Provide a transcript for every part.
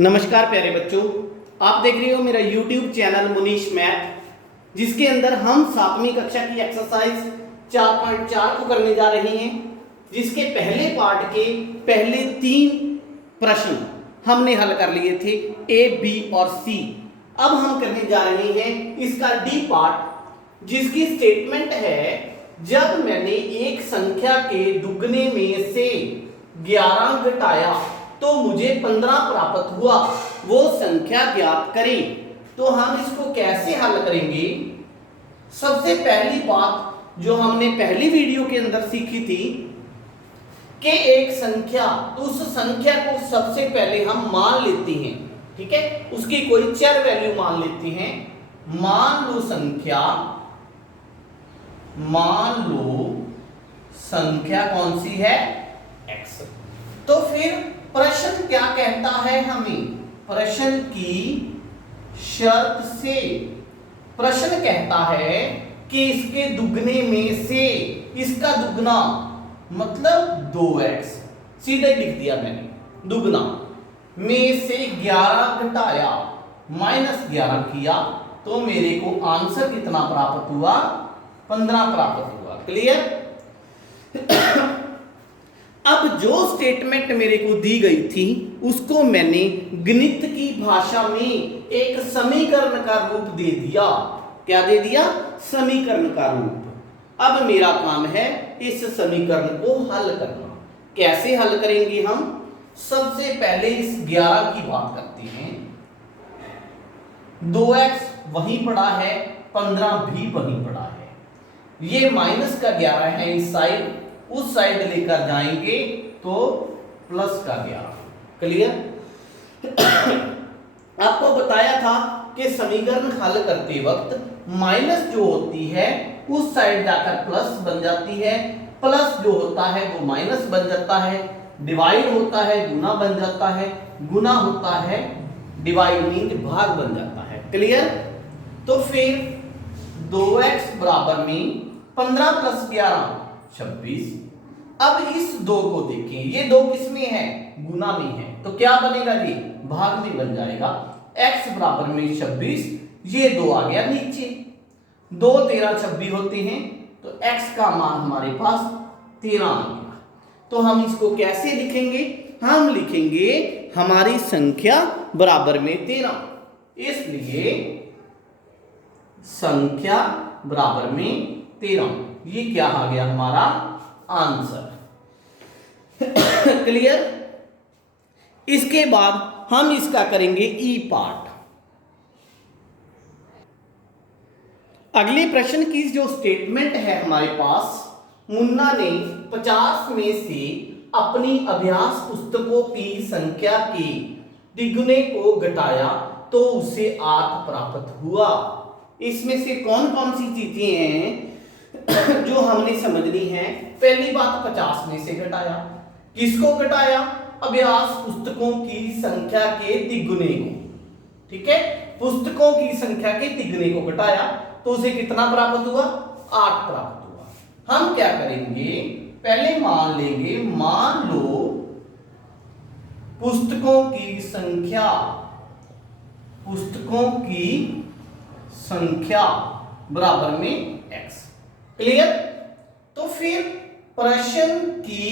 नमस्कार प्यारे बच्चों, आप देख रहे हो मेरा YouTube चैनल मुनीश मैथ, जिसके अंदर हम 7वीं कक्षा की एक्सरसाइज 4.4 को करने जा रहे हैं। जिसके पहले पार्ट के पहले 3 प्रश्न हमने हल कर लिए थे, ए, बी और सी। अब हम करने जा रहे हैं इसका डी पार्ट, जिसकी स्टेटमेंट है जब मैंने एक संख्या के दुगने में से 11 घटाया तो मुझे 15 प्राप्त हुआ, वो संख्या ज्ञात करें। तो हम इसको कैसे हल करेंगे? सबसे पहली बात जो हमने पहली वीडियो के अंदर सीखी थी कि एक संख्या, तो उस संख्या को सबसे पहले हम मान लेते हैं, ठीक है, उसकी कोई चर वैल्यू मान लेते हैं। मान लो संख्या कौन सी है? x। तो फिर प्रश्न क्या कहता है हमें? प्रश्न की शर्त से प्रश्न कहता है कि इसके दुगने में से, इसका दुगना मतलब 2x, सीधे लिख दिया मैंने, दुगना में से 11 घटाया, -11 किया, तो मेरे को आंसर कितना प्राप्त हुआ? 15 प्राप्त हुआ। क्लियर? अब जो स्टेटमेंट मेरे को दी गई थी उसको मैंने गणित की भाषा में एक समीकरण का रूप दे दिया। क्या दे दिया? समीकरण का रूप। अब मेरा काम है इस समीकरण को हल करना। कैसे हल करेंगे हम? सबसे पहले इस 11 की बात करते हैं। 2x वहीं पड़ा है, 15 भी वहीं पड़ा है। ये माइनस का 11 है इस साइड, उस साइड लेकर जाएंगे तो प्लस का 11। क्लियर? आपको बताया था कि समीकरण हल करते वक्त माइनस जो होती है उस साइड जाकर प्लस बन जाती है, प्लस जो होता है वो माइनस बन जाता है, डिवाइड होता है गुना बन जाता है, गुना होता है डिवाइड मीन भाग बन जाता है। क्लियर? तो फिर 2x बराबर में 15 प्लस 11 26। अब इस 2 को देखें, ये 2 किसमें है? गुना में है, तो क्या बनेगा? ये भाग में बन जाएगा। x बराबर में 26, ये 2 आ गया नीचे, 2 13 26 होते हैं, तो x का मान हमारे पास 13 आ गया। तो हम इसको कैसे लिखेंगे? हम लिखेंगे हमारी संख्या बराबर में 13, इसलिए संख्या बराबर में 13, ये क्या आ गया हमारा आंसर। क्लियर? इसके बाद हम इसका करेंगे ई पार्ट। अगले प्रश्न की जो स्टेटमेंट है हमारे पास, मुन्ना ने 50 में से अपनी अभ्यास पुस्तकों की संख्या के तिगुने को घटाया तो उसे 8 प्राप्त हुआ। इसमें से कौन कौन सी चीजें हैं जो हमने समझनी है? पहली बात, 50 में से घटाया। किसको घटाया? अभ्यास पुस्तकों की संख्या के तिगुने को। ठीक है, पुस्तकों की संख्या के तिगुने को घटाया तो उसे कितना प्राप्त हुआ? 8 प्राप्त हुआ। हम क्या करेंगे? पहले मान लेंगे, मान लो पुस्तकों की संख्या बराबर में x। क्लियर? तो फिर प्रश्न की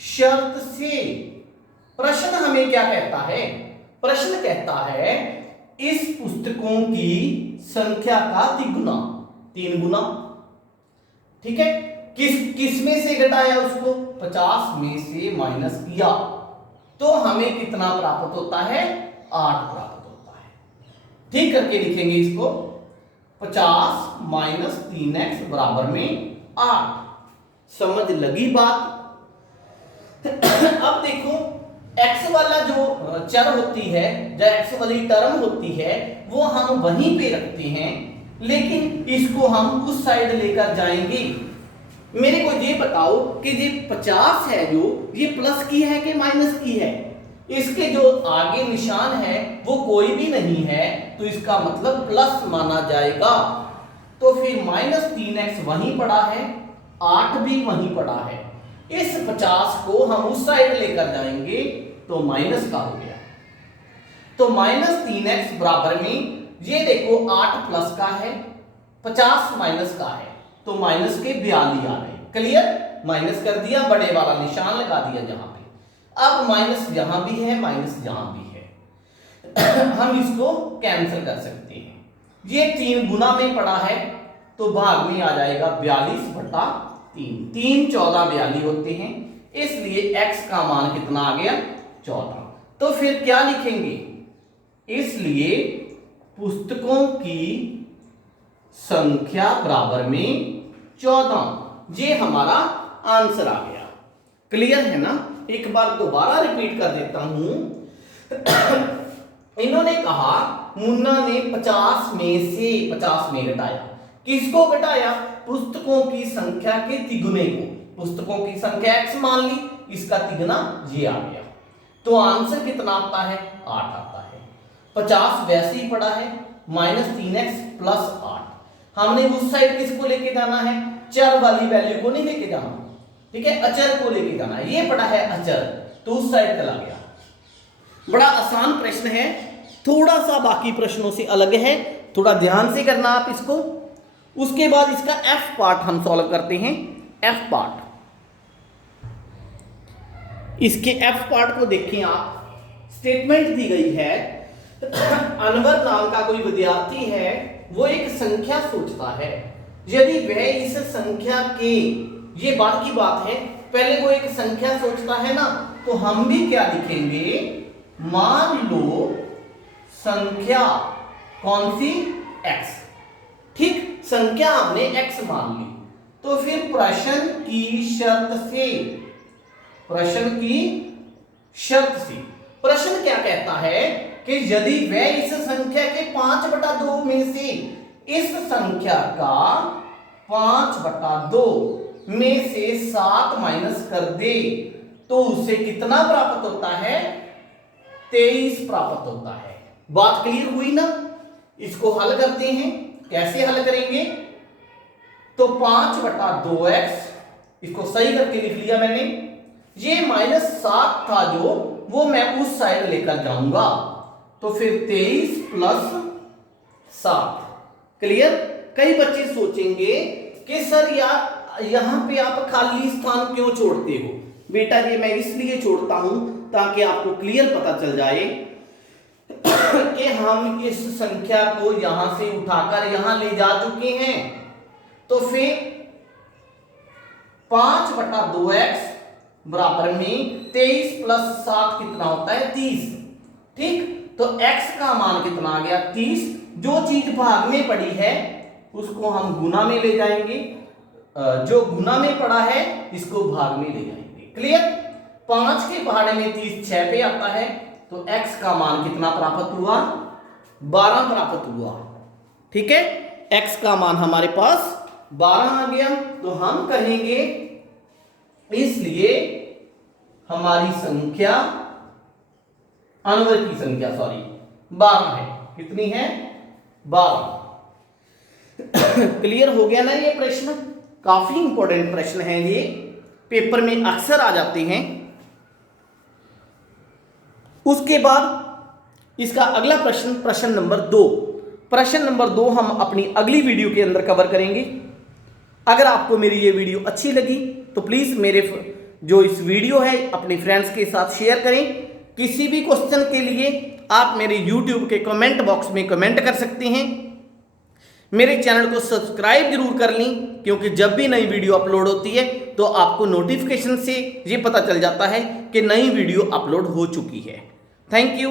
शर्त से प्रश्न हमें क्या कहता है? प्रश्न कहता है इस पुस्तकों की संख्या का तिगुना, 3 गुना। ठीक है, किस में से घटाया उसको? 50 में से माइनस किया तो हमें कितना प्राप्त होता है? 8 प्राप्त होता है। ठीक करके लिखेंगे इसको, 50 माइनस 3x बराबर में 8। समझ लगी बात? अब देखो, x वाला जो चर होती है, जो x वाली टर्म होती है, वो हम वहीं पे रखते हैं, लेकिन इसको हम उस साइड लेकर जाएंगे। मेरे को ये बताओ कि ये 50 है जो, ये प्लस की है कि माइनस की है? इसके जो आगे निशान है वो कोई भी नहीं है, तो इसका मतलब प्लस माना जाएगा। तो फिर -3x वहीं पड़ा है, 8 भी वहीं पड़ा है। इस 50 को हम उस साइड लेकर जाएंगे तो माइनस का हो गया। तो -3x बराबर में ये देखो 8 प्लस का है, 50 माइनस का है, तो माइनस के 42 आ गए। क्लियर, माइनस कर दिया, बड़े वाला निशान लगा दिया जहां पे। अब माइनस यहां भी है, माइनस यहां भी है हम इसको कैंसिल कर सकते हैं। ये 3 गुना में पड़ा है तो भाग में आ जाएगा 42/3। 3 14 42 होते हैं, इसलिए x का मान कितना आ गया 14। तो फिर क्या लिखेंगे, इसलिए पुस्तकों की संख्या बराबर में 14। ये हमारा आंसर आ गया। क्लियर है ना? एक बार दोबारा रिपीट कर देता हूं इन्होंने कहा मुन्ना ने 50 में से 50 में घटाया। किसको घटाया? पुस्तकों की संख्या के तिगुने को। पुस्तकों की संख्या x मान ली, इसका तिगुना ये आ गया। तो आंसर कितना आता है? 8 आता है। 50 वैसे ही पड़ा है, -3x + 8। हमने उस साइड किसको लेके जाना है? चर वाली वैल्यू को नहीं लेके जाना, ठीक है, अचर को लेके जाना है। ये पड़ा है अचर, तो उस साइड चला गया। बड़ा आसान प्रश्न है, थोड़ा सा बाकी प्रश्नों से अलग है, थोड़ा ध्यान से करना आप इसको। उसके बाद इसका एफ पार्ट हम सॉल्व करते हैं। एफ पार्ट, इसके एफ पार्ट को देखें आप। स्टेटमेंट दी गई है, अनवर नाम का कोई विद्यार्थी है, वो एक संख्या सोचता है। यदि वह इस संख्या के, ये बात की बात है, पहले वो एक संख्या सोचता है ना, तो हम भी क्या लिखेंगे, मान लो संख्या कौन सी? x। ठीक, संख्या हमने x मान ली, तो फिर प्रश्न की शर्त से, प्रश्न की शर्त से, प्रश्न क्या कहता है कि यदि वह इस संख्या के 5/2 में से इस संख्या का 5/2 में से 7 माइनस कर दे तो उसे कितना प्राप्त होता है? 23 प्राप्त होता है। बात क्लियर हुई ना? इसको हल करते हैं। कैसे हल करेंगे? तो 5/2x, इसको सही करके लिख लिया मैंने। ये -7 था जो, वो मैं उस साइड लेकर जाऊंगा, तो फिर 23 + 7। क्लियर? कई बच्चे सोचेंगे कि सर यार यहां पे आप खाली स्थान क्यों छोड़ते हो? बेटा ये मैं इसलिए छोड़ता हूं ताकि आपको क्लियर पता चल जाए कि हम इस संख्या को यहां से उठाकर यहां ले जा चुके हैं। तो फिर 5/2x बराबर में 23 + 7 कितना होता है? 30। ठीक, तो x का मान कितना आ गया? 30। जो चीज भाग में पड़ी है उसको हम गुना में ले जाएंगे, जो गुना में पड़ा है इसको भाग में ले जाएंगे। क्लियर? 5 के पहाड़े में 30 6 पे आता है, तो x का मान कितना प्राप्त हुआ? 12 प्राप्त हुआ। ठीक है, x का मान हमारे पास 12 आ गया। तो हम कहेंगे इसलिए हमारी संख्या, अनवर की संख्या 12 है। कितनी है? 12। क्लियर हो गया ना? ये प्रश्न काफी इंपॉर्टेंट प्रश्न है, ये पेपर में अक्सर आ जाते हैं। उसके बाद इसका अगला प्रश्न, प्रश्न नंबर 2। प्रश्न नंबर 2 हम अपनी अगली वीडियो के अंदर कवर करेंगे। अगर आपको मेरी ये वीडियो अच्छी लगी तो प्लीज मेरे जो इस वीडियो है अपने फ्रेंड्स के साथ शेयर करें। किसी भी क्वेश्चन के लिए आप मेरे YouTube के कमेंट बॉक्स में कमेंट कर सकते हैं। मेरे चैनल को सब्सक्राइब जरूर कर लें, क्योंकि जब भी नई वीडियो अपलोड होती है तो आपको नोटिफिकेशन से ये पता चल जाता है कि नई वीडियो अपलोड हो चुकी है। Thank you.